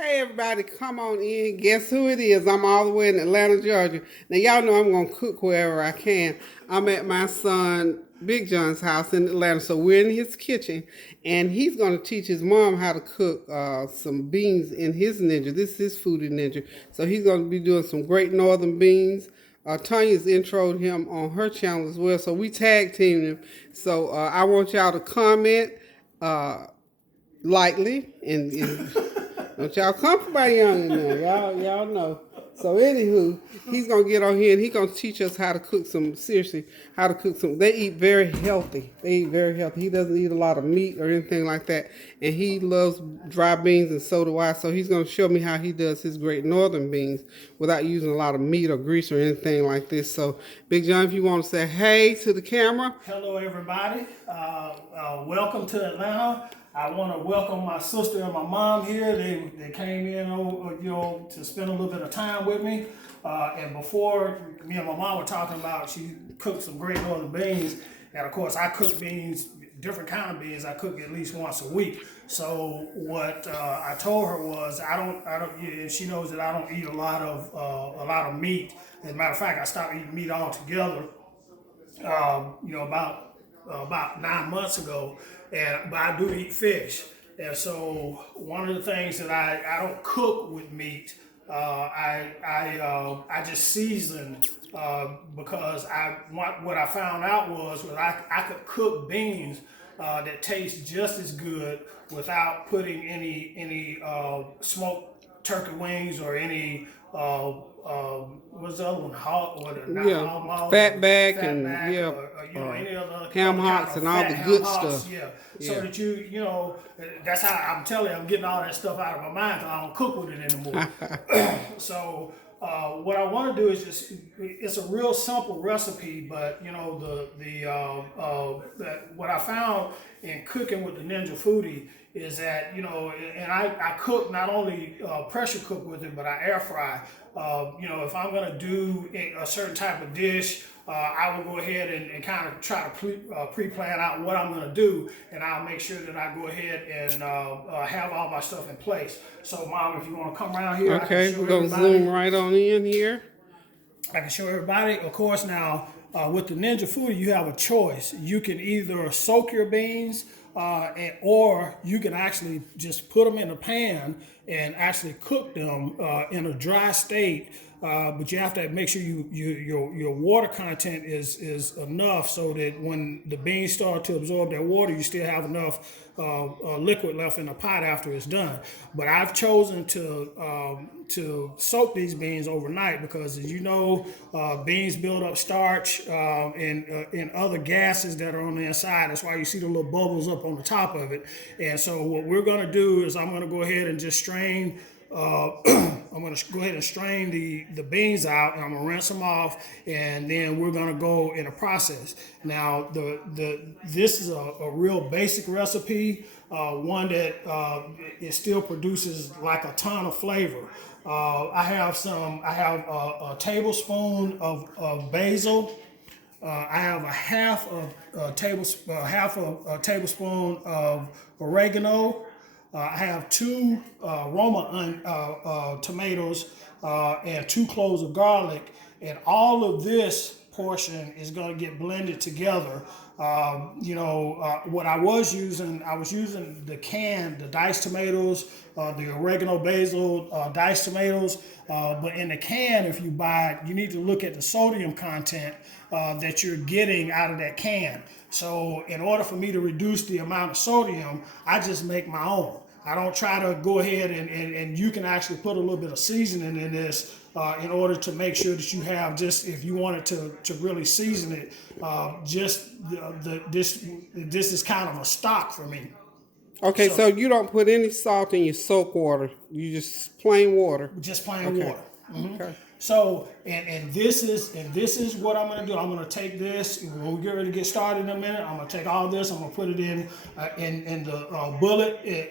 Hey everybody, come on in. Guess who it is? I'm all the way in Atlanta, Georgia. Now y'all know I'm gonna cook wherever I can. I'm at my son Big John's house in Atlanta, so we're in his kitchen, and he's gonna teach his mom how to cook some beans in his Ninja. This is his Foodi Ninja, so he's gonna be doing some great northern beans. Tanya's introed him on her channel as well, so we tag teamed him. So I want y'all to comment. Lightly and don't y'all come for my young now. Y'all know. So anywho, he's gonna get on here and he's gonna teach us how to cook some seriously, how to cook some they eat very healthy. They eat very healthy. He doesn't eat a lot of meat or anything like that. And he loves dry beans and so do I. So he's gonna show me how he does his great northern beans without using a lot of meat or grease or anything like this. So Big John, if you want to say hey to the camera. Hello everybody. Welcome to Atlanta. I want to welcome my sister and my mom here. They came in, to spend a little bit of time with me. And before me and my mom were talking about, she cooked some great northern beans, and of course I cook beans, different kind of beans. I cook at least once a week. So what I told her was, I don't. And she knows that I don't eat a lot of meat. As a matter of fact, I stopped eating meat altogether. About 9 months ago, but I do eat fish, and so one of the things that I don't cook with meat. I just season because what I found out was I could cook beans that taste just as good without putting any smoked turkey wings or any what's the other one? Fatback and any other ham hocks and all the good stuff. Yeah. So that that's how I'm telling you, I'm getting all that stuff out of my mind because I don't cook with it anymore. So what I want to do is it's a real simple recipe, but what I found in cooking with the Ninja Foodi is that, and I cook not only pressure cook with it, but I air fry. If I'm going to do a certain type of dish, I will go ahead and kind of try to pre-plan out what I'm going to do, and I'll make sure that I go ahead and have all my stuff in place. So, Mom, if you want to come around here, okay, we're going to zoom right on in here. I can show everybody. Of course, now with the Ninja Foodi, you have a choice. You can either soak your beans, or you can actually just put them in a pan and actually cook them in a dry state. But you have to make sure your water content is enough so that when the beans start to absorb that water, you still have enough liquid left in the pot after it's done. But I've chosen to soak these beans overnight because, as you know, beans build up starch and other gases that are on the inside. That's why you see the little bubbles up on the top of it. And so what we're going to do is I'm going to go ahead and just strain. I'm going to go ahead and strain the beans out, and I'm going to rinse them off, and then we're going to go in a process. Now, this is a real basic recipe, one that it still produces like a ton of flavor. I have a tablespoon of basil. I have half a tablespoon of oregano. I have 2 Roma tomatoes and 2 cloves of garlic, and all of this portion is going to get blended together. What I was using the diced tomatoes, the oregano, basil, diced tomatoes. But in the can, if you buy it, you need to look at the sodium content that you're getting out of that can. So in order for me to reduce the amount of sodium, I just make my own. I don't try to go ahead and you can actually put a little bit of seasoning in this in order to make sure that you have, just if you wanted to really season it, this is kind of a stock for me. Okay, so you don't put any salt in your soap water. You just plain water. Just plain water. Mm-hmm. Okay. So and this is what I'm going to do. I'm going to take this when we get ready to get started in a minute. I'm going to take all this. I'm going to put it in the bullet, the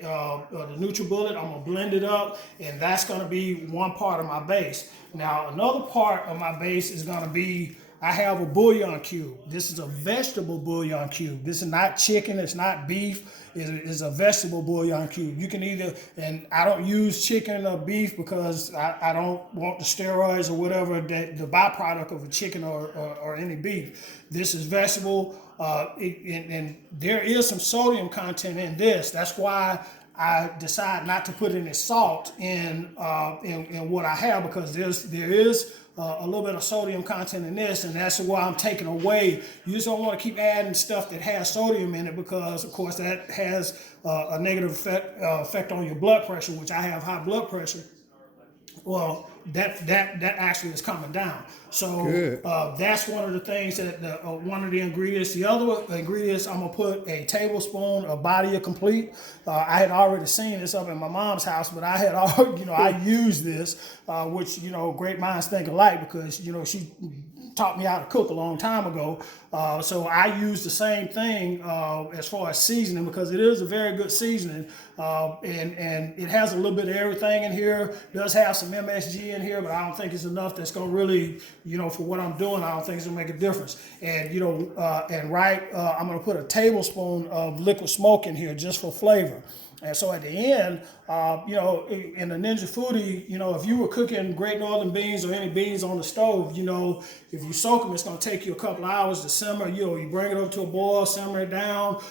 NutriBullet. I'm going to blend it up, and that's going to be one part of my base. Now another part of my base is going to be I have a bouillon cube. This is a vegetable bouillon cube. This is not chicken. It's not beef. It's a vegetable bouillon cube. You can either, and I don't use chicken or beef because I don't want the steroids or whatever that the byproduct of a chicken or any beef. This is vegetable, and there is some sodium content in this. That's why I decide not to put any salt in what I have, because there is a little bit of sodium content in this, and that's why I'm taking away. You just don't want to keep adding stuff that has sodium in it, because of course that has a negative effect on your blood pressure, which I have high blood pressure. Well, that actually is coming down. So that's one of the things that one of the ingredients. The other ingredients, I'm gonna put a tablespoon of Body Complete. I had already seen this up in my mom's house, but I had already, I used this, which great minds think alike, because she taught me how to cook a long time ago. So I use the same thing as far as seasoning, because it is a very good seasoning, and it has a little bit of everything in here. It does have some MSG in here, but I don't think it's enough that's going to really, for what I'm doing, I don't think it's going to make a difference. And, I'm going to put a tablespoon of liquid smoke in here just for flavor. And so at the end, in the Ninja Foodi, if you were cooking Great Northern beans or any beans on the stove, if you soak them, it's going to take you a couple hours to simmer. You bring it up to a boil, simmer it down,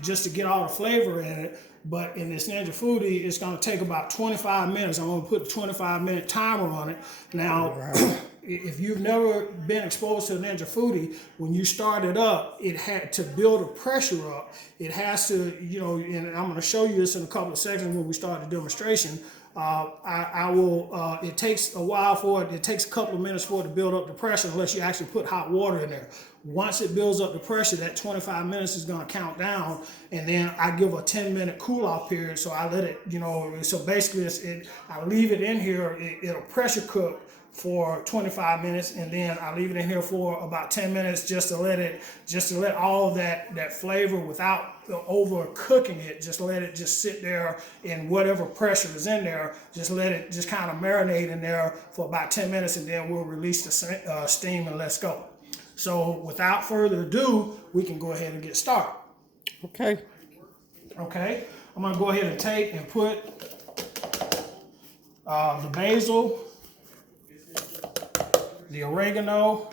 just to get all the flavor in it. But in this Ninja Foodi, it's going to take about 25 minutes. I'm going to put a 25-minute timer on it. Now, if you've never been exposed to a Ninja Foodi, when you start it up, it had to build the pressure up. It has to, and I'm going to show you this in a couple of seconds when we start the demonstration. It takes a while for it. It takes a couple of minutes for it to build up the pressure, unless you actually put hot water in there. Once it builds up the pressure, that 25 minutes is going to count down, and then I give a 10-minute cool off period. So I let it, so basically I leave it in here. It'll pressure cook for 25 minutes, and then I leave it in here for about 10 minutes just to let all of that flavor, without overcooking it, just let it just sit there in whatever pressure is in there. Just let it just kind of marinate in there for about 10 minutes, and then we'll release the steam and let's go. So without further ado, we can go ahead and get started. Okay. I'm gonna go ahead and take and put the basil, the oregano.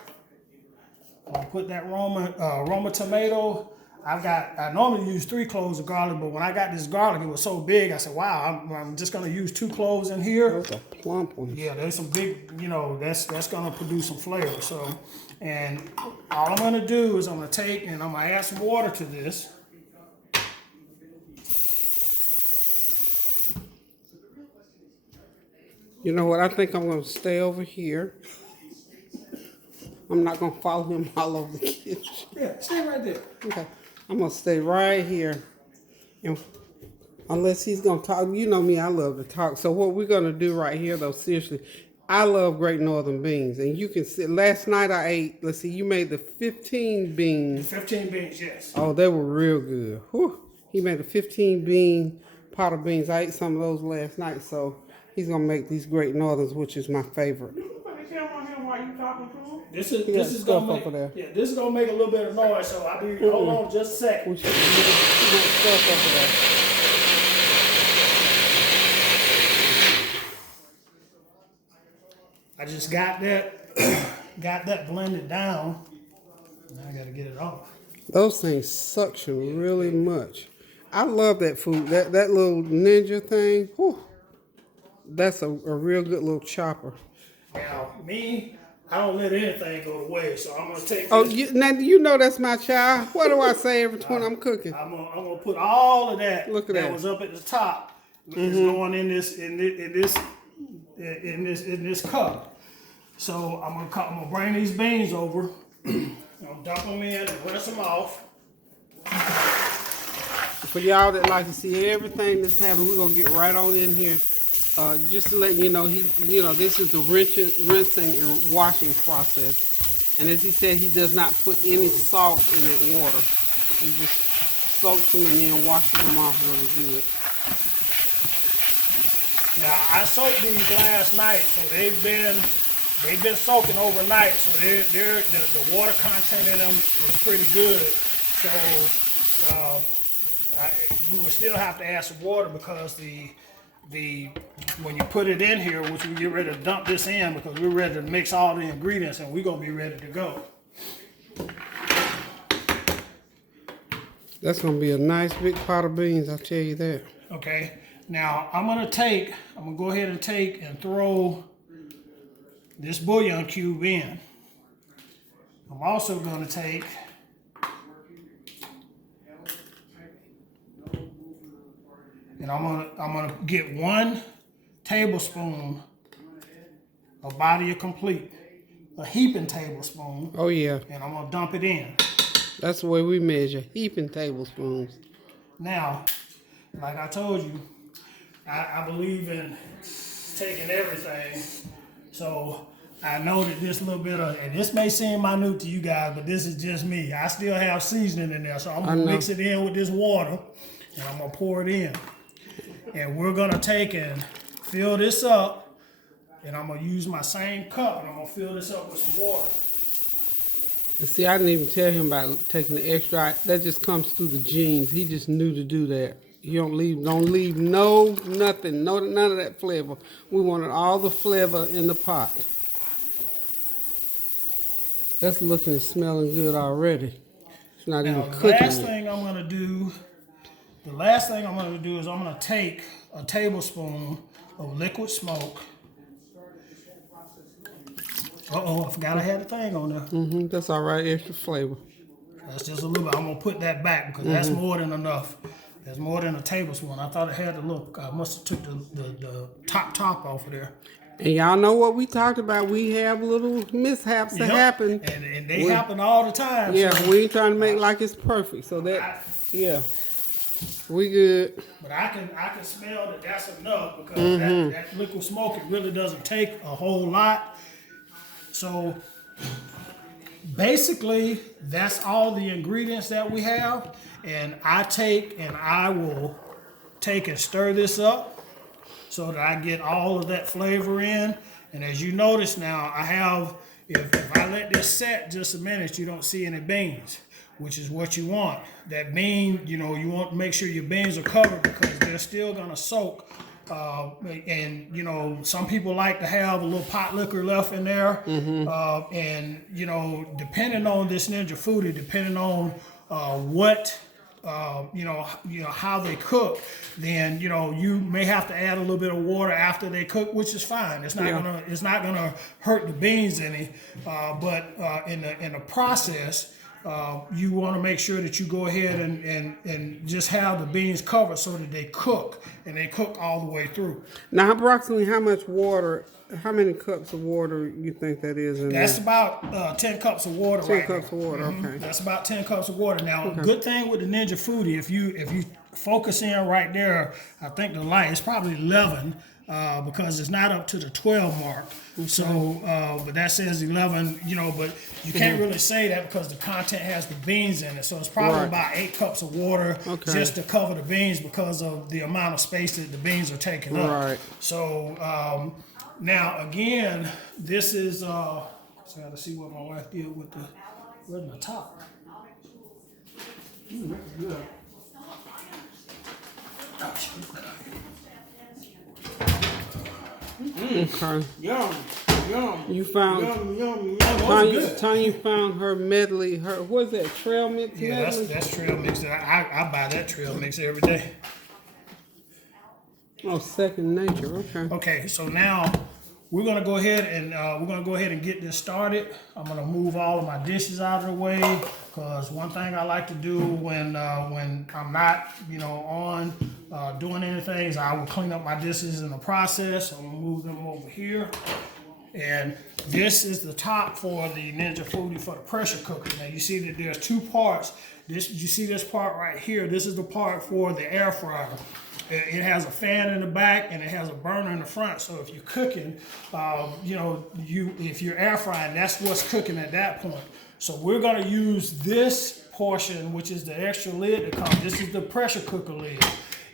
I'm gonna put that Roma tomato. I normally use 3 cloves of garlic, but when I got this garlic, it was so big, I said, wow, I'm just gonna use 2 cloves in here. That's a plump one. Yeah, there's some big, that's gonna produce some flavor. So, and all I'm gonna do is I'm gonna take and I'm gonna add some water to this. You know what? I think I'm going to stay over here. I'm not going to follow him all over the kitchen. Yeah, stay right there. Okay. I'm going to stay right here. And unless he's going to talk. You know me, I love to talk. So what we're going to do right here, though, seriously, I love Great Northern beans. And you can see, last night I ate, let's see, you made the 15 beans. 15 beans, yes. Oh, they were real good. Whew. He made a 15 bean pot of beans. I ate some of those last night, so he's going to make these Great Northerns, which is my favorite. This is gonna make a little bit of noise, so I'll be hold on just a second. I just got that blended down. Now I gotta get it off. Those things suction really much. I love that food. That little Ninja thing. Whew, that's a real good little chopper. Now me, I don't let anything go to waste, so I'm gonna take. Oh, now that's my child. What do I say every time I'm cooking? I'm gonna put all of that. Look at that. Was up at the top. Is going in this cup. So I'm gonna bring these beans over. I'm gonna dump them in and rinse them off. For y'all that like to see everything that's happening, we're gonna get right on in here. Just to let you know, this is the rinsing and washing process. And as he said, he does not put any salt in that water. He just soaks them and then washes them off really good. Now, I soaked these last night, so they've been they've been soaking overnight, so the water content in them is pretty good. So we will still have to add some water because the when you put it in here, which we get ready to dump this in because we're ready to mix all the ingredients and we're gonna be ready to go. That's gonna be a nice big pot of beans, I'll tell you that. Okay. Now I'm gonna go ahead and take and throw this bouillon cube in. I'm also gonna take and I'm gonna get 1 tablespoon of body of complete, a heaping tablespoon. Oh yeah. And I'm gonna dump it in. That's the way we measure, heaping tablespoons. Now, like I told you, I believe in taking everything. So I know that this little bit of, and this may seem minute to you guys, but this is just me. I still have seasoning in there, so I'm gonna mix it in with this water, and I'm gonna pour it in. And we're gonna take and fill this up, and I'm gonna use my same cup, and I'm gonna fill this up with some water. And see, I didn't even tell him about taking the extra. That just comes through the genes. He just knew to do that. You don't leave nothing, none of that flavor. We wanted all the flavor in the pot. That's looking and smelling good already. It's not even cooking. The last thing I'm gonna do is I'm gonna take a tablespoon of liquid smoke. Uh-oh, I forgot I had the thing on there. That's all right, extra flavor. That's just a little bit. I'm gonna put that back because that's more than enough. That's more than a tablespoon. I thought it had to look. I must have took the top off of there. And y'all know what we talked about. We have little mishaps that happen. And they happen all the time. Yeah, so. we ain't trying to make like it's perfect. So that, yeah, we good. But I can smell that that's enough because that liquid smoke, it really doesn't take a whole lot. So basically, that's all the ingredients that we have. And I will take and stir this up so that I get all of that flavor in. And as you notice now, I have, if I let this set just a minute, you don't see any beans, which is what you want. That bean, you want to make sure your beans are covered because they're still going to soak. And some people like to have a little pot liquor left in there. And depending on this Ninja Foodi, depending on what how they cook, then you may have to add a little bit of water after they cook, which is fine. It's not gonna hurt the beans any. But in the process, you want to make sure that you go ahead and just have the beans covered so that they cook, and they cook all the way through. Now, approximately how many cups of water you think that is in That's there? about 10 cups of water. 10 cups of water, okay. That's about 10 cups of water. Now, good thing with the Ninja Foodi, if you focus in right there, I think the light is probably 11 because it's not up to the 12 mark. So, but that says 11, but you can't really say that because the content has the beans in it. So it's probably about 8 cups of water just to cover the beans because of the amount of space that the beans are taking up. Right. So, now again, this is, so I gotta see what my wife did with where's my top? Ooh, that's good. Okay. Yum, yum. You found, Yum. Tanya found her medley, what is that, trail mix medley? That's trail mix. I buy that trail mix every day. Oh, second nature, okay. Okay, so now we're gonna go ahead and get this started. I'm gonna move all of my dishes out of the way because one thing I like to do when I'm not on doing anything is I will clean up my dishes in the process. I'm gonna move them over here. And this is the top for the Ninja Foodi for the pressure cooker. Now you see that there's 2 parts. You see this part right here. This is the part for the air fryer. It has a fan in the back and it has a burner in the front. So if you're cooking, if you're air frying, that's what's cooking at that point. So we're gonna use this portion, which is the extra lid that comes. This is the pressure cooker lid.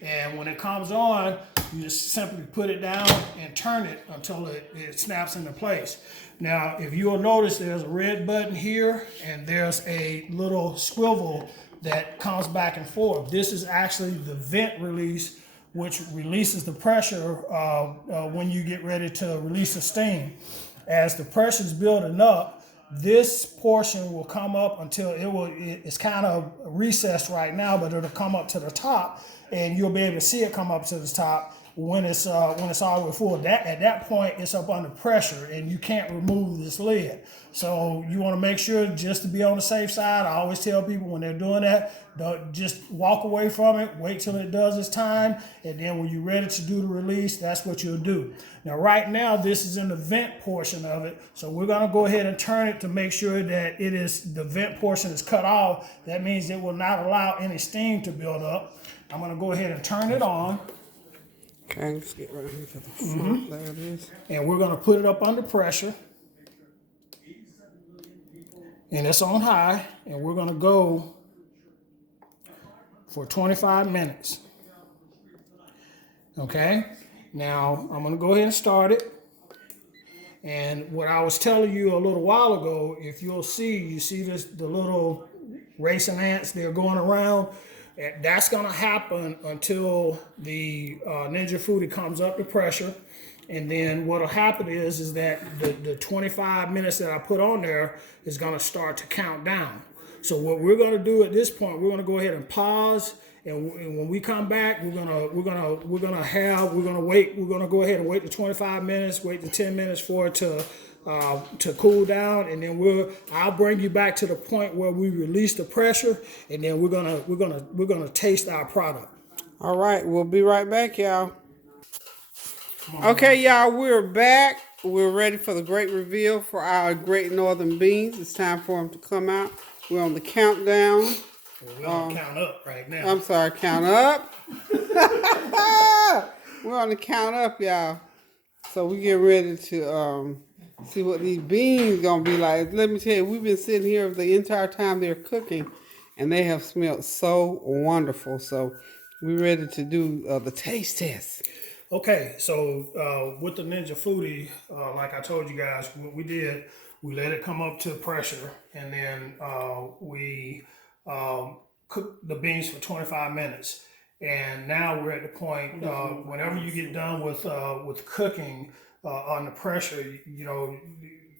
And when it comes on, you just simply put it down and turn it until it snaps into place. Now, if you'll notice, there's a red button here and there's a little swivel that comes back and forth. This is actually the vent release, which releases the pressure when you get ready to release the steam. As the pressure's building up, this portion will come up until it's kind of recessed right now, but it'll come up to the top, and you'll be able to see it come up to the top when it's all the way full. At that point, it's up under pressure, and you can't remove this lid. So you want to make sure, just to be on the safe side, I always tell people when they're doing that, don't just walk away from it, wait till it does its time, and then when you're ready to do the release, that's what you'll do. Now right now, this is in the vent portion of it, so we're gonna go ahead and turn it to make sure that the vent portion is cut off. That means it will not allow any steam to build up. I'm gonna go ahead and turn it on. Okay, let's get right here to the front. There it is. And we're gonna put it up under pressure. And it's on high, and we're gonna go for 25 minutes. Okay, now I'm gonna go ahead and start it. And what I was telling you a little while ago, if you see the little racing ants, they're going around. That's gonna happen until the Ninja Foodi comes up to pressure. And then what'll happen is that the 25 minutes that I put on there is gonna start to count down. So what we're gonna do at this point, we're gonna go ahead and pause, and when we come back, we're gonna go ahead and wait the 25 minutes, wait the 10 minutes for it to cool down, and then I'll bring you back to the point where we release the pressure, and then we're gonna taste our product. All right, we'll be right back, y'all. Okay, y'all, we're back. We're ready for the great reveal for our Great Northern beans. It's time for them to come out. We're on the countdown. We're on the count up right now. I'm sorry, count up. We're on the count up, y'all. So we get ready to see what these beans gonna be like. Let me tell you, we've been sitting here the entire time they're cooking, and they have smelled so wonderful. So we're ready to do the taste test. Okay, so with the Ninja Foodi, like I told you guys, what we did, we let it come up to pressure, and then we cooked the beans for 25 minutes. And now we're at the point, whenever you get done with cooking under pressure,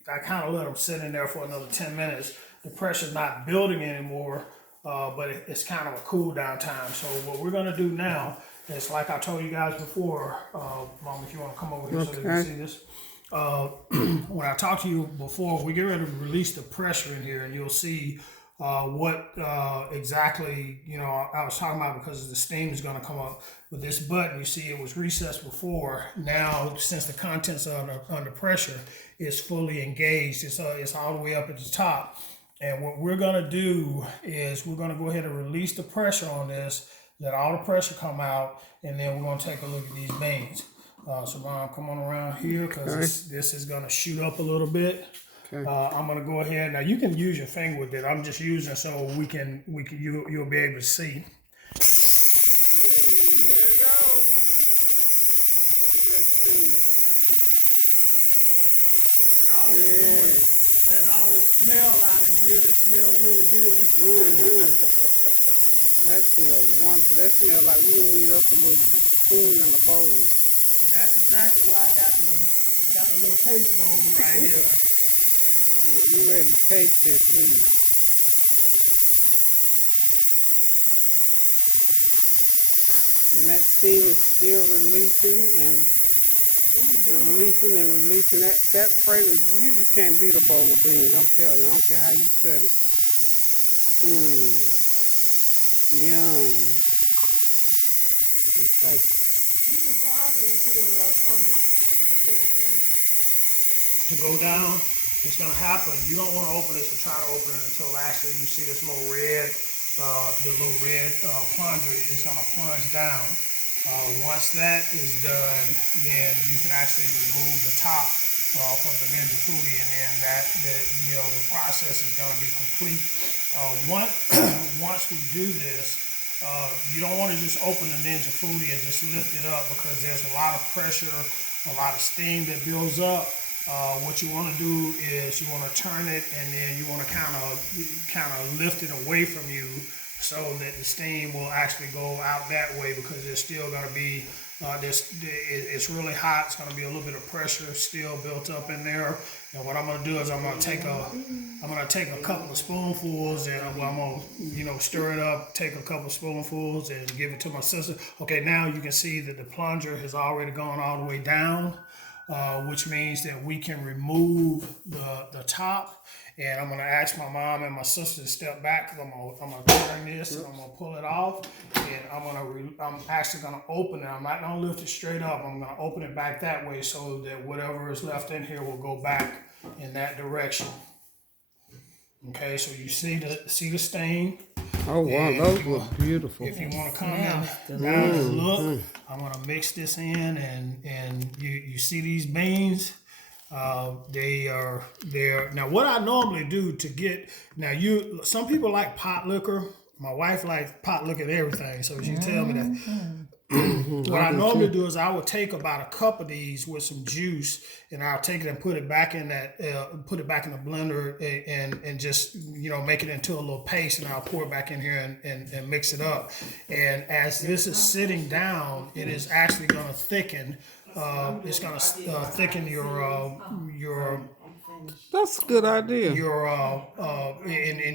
I kind of let them sit in there for another 10 minutes. The pressure's not building anymore, but it's kind of a cool down time. So what we're gonna do now, it's like I told you guys before, Mom, if you want to come over here so they can see this. When I talked to you before, we get ready to release the pressure in here, and you'll see what exactly, I was talking about, because the steam is going to come up. With this button, you see it was recessed before. Now, since the contents are under pressure, it's fully engaged. It's all the way up at the top. And what we're going to do is we're going to go ahead and release the pressure on this, let all the pressure come out, and then we're going to take a look at these beans. So Mom, come on around here, because this is going to shoot up a little bit. Okay. I'm going to go ahead. Now you can use your finger with it. I'm just using it so you'll be able to see. There it goes. Look at that steam. And all it's doing, letting all this smell out in here that smells really good. That smells wonderful. That smells like we would need us a little spoon and a bowl. And that's exactly why I got the little taste bowl right here. Yeah, we ready to taste this, please. And that steam is still releasing and releasing. That fragrance, you just can't beat a bowl of beans. I'm telling you, I don't care how you cut it. Yum. Okay. You can pause it to go down. What's going to happen? You don't want to open this and try to open it until actually you see this little red, plunger is going to plunge down. Once that is done, then you can actually remove the top for the Ninja Foodi, and then the process is going to be complete. Once we do this, You don't want to just open the Ninja Foodi and just lift it up because there's a lot of pressure, a lot of steam that builds up. What you want to do is you want to turn it and then you want to kind of lift it away from you so that the steam will actually go out that way because there's still going to be it's really hot. It's going to be a little bit of pressure still built up in there. And what I'm going to do is I'm going to take a couple of spoonfuls and I'm going to stir it up. Take a couple of spoonfuls and give it to my sister. Okay, now you can see that the plunger has already gone all the way down. Which means that we can remove the top. And I'm gonna ask my mom and my sister to step back because I'm gonna turn this and I'm gonna pull it off. And I'm actually gonna open it. I'm not gonna lift it straight up. I'm gonna open it back that way so that whatever is left in here will go back in that direction. Okay, so you see the stain. Oh wow, those look beautiful. If you want to come in now and look, I'm gonna mix this in, and you see these beans. They're now. What I normally do to get some people like pot liquor. My wife likes pot liquor and everything, so she tell me that. What I normally do is I will take about a cup of these with some juice, and I'll take it and put it back in put it back in the blender, and just make it into a little paste, and I'll pour it back in here and mix it up. And as this is sitting down, it is actually going to thicken. It's going to thicken your. That's a good idea. And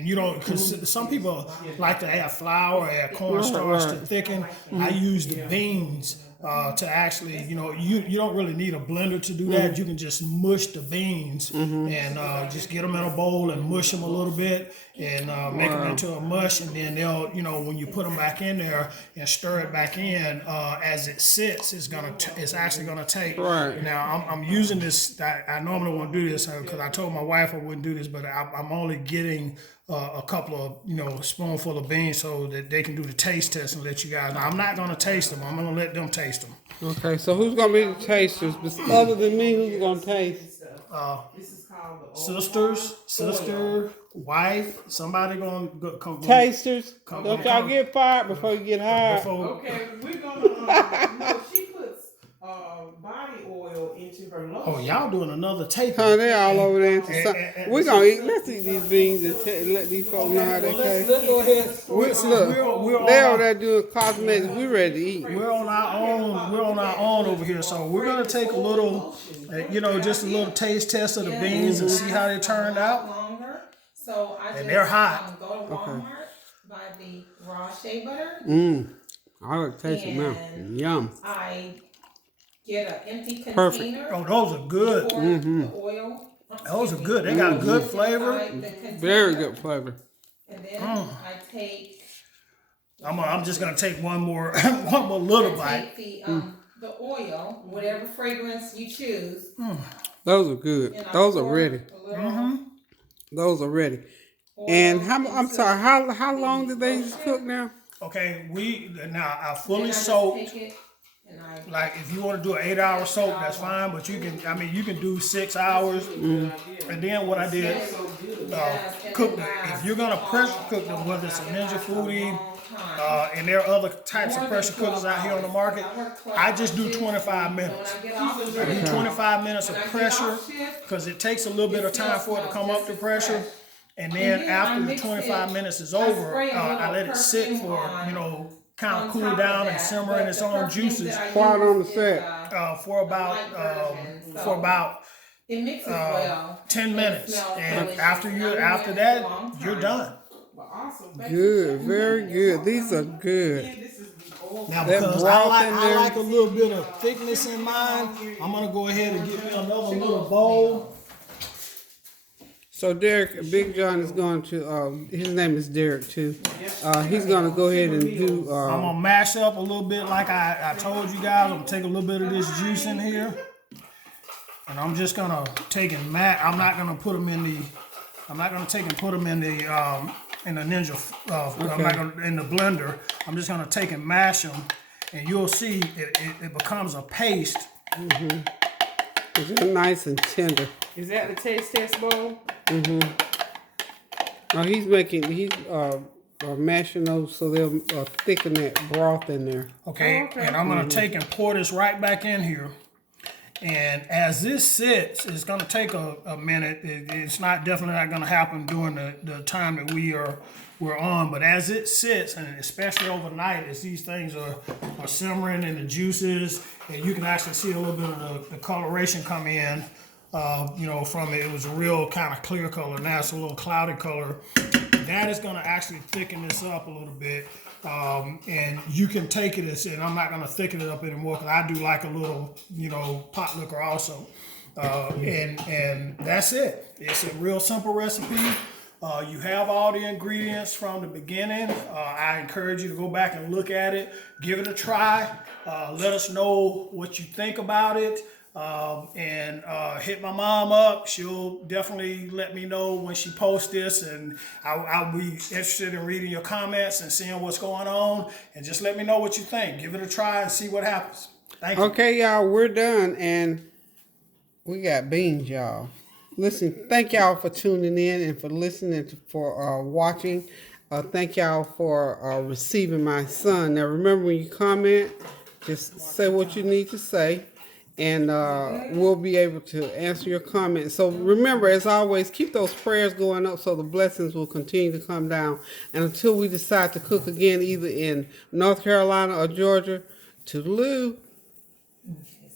you don't, because some people like to add flour, add cornstarch to thicken. I use the beans to actually, you don't really need a blender to do that. You can just mush the beans and just get them in a bowl and mush them a little bit and make them into a mush. And then they'll, when you put them back in there and stir it back in, as it sits, it's actually gonna take. Right. Now I'm using this. I normally won't do this because I told my wife I wouldn't do this, but I'm only getting a couple of spoonful of beans so that they can do the taste test and let you guys know. I'm not gonna taste them. I'm gonna let them taste them. Okay, so who's gonna be the tasters? Other than me, who's gonna taste? Sister, wife, somebody gonna come. Tasters. Don't y'all get fired before you get hired. Okay, we're gonna. She puts body oil into her lotion. Oh, y'all doing another tape? Oh, they all over there. We're gonna eat. Let's eat these beans and let these folks know how they taste. Let's go ahead. Look, they're over there doing cosmetics. We ready to eat. We're on our own over here. So we're gonna take a little, just a little taste test of the beans and see how they turned out. So I just they're hot. Go to Walmart, buy the raw shea butter. I like to taste them now. Yum. I get an empty container. Perfect. Oh, those are good. The oil. Those are good. They got good flavor. Very good flavor. And then I take. I'm just gonna take one more little bite. Take the oil, whatever fragrance you choose. Those are good. Those are ready. Those are ready. And I'm sorry. How long did they cook now? Okay, I fully soaked. Like if you want to do an 8-hour soak, that's fine. But you can do 6 hours. And then what I did, cook them. If you're gonna pressure cook them, whether it's a Ninja Foodi, and there are other types of pressure cookers out here on the market, I just do 25 minutes. I do 25 minutes of pressure because it takes a little bit of time for it to come up to pressure. And then after the 25 minutes is over, I let it sit for, kind of cool down and simmer in its own juices. Quiet on the set. For about 10 minutes. And after that, you're done. Good, very good. These are good. Now, because I like a little bit of thickness in mine, I'm going to go ahead and get me another little bowl. So Derek, Big John is going to, his name is Derek too. He's going to go ahead and do. I'm going to mash up a little bit like I told you guys. I'm going to take a little bit of this juice in here. And I'm just going to take and I'm not going to put them in the, I'm not going to take and put them in the Ninja, in the blender. I'm just going to take and mash them. And you'll see it becomes a paste. It's nice and tender. Is that the taste test bowl? Now he's mashing those so they'll thicken that broth in there. Okay, Oh, okay. and I'm gonna take and pour this right back in here. And as this sits, it's gonna take a minute. It's not definitely not gonna happen during the time that we're on. But as it sits, and especially overnight, as these things are simmering in the juices, and you can actually see a little bit of the coloration come in. From it was a real kind of clear color. Now it's a little cloudy color. That is going to actually thicken this up a little bit. And you can take it and I'm not going to thicken it up anymore because I do like a little, pot liquor also. And that's it. It's a real simple recipe. You have all the ingredients from the beginning. I encourage you to go back and look at it, give it a try. Let us know what you think about it. Hit my mom up. She'll definitely let me know when she posts this, and I'll be interested in reading your comments and seeing what's going on, and just let me know what you think. Give it a try and see what happens. Thank you. Okay, y'all, we're done, and we got beans, y'all. Listen, thank y'all for tuning in and for listening, for watching. Thank y'all for receiving my son. Now, remember, when you comment, just say what you need to say. And we'll be able to answer your comments. So remember, as always, keep those prayers going up so the blessings will continue to come down. And until we decide to cook again, either in North Carolina or Georgia, toodaloo.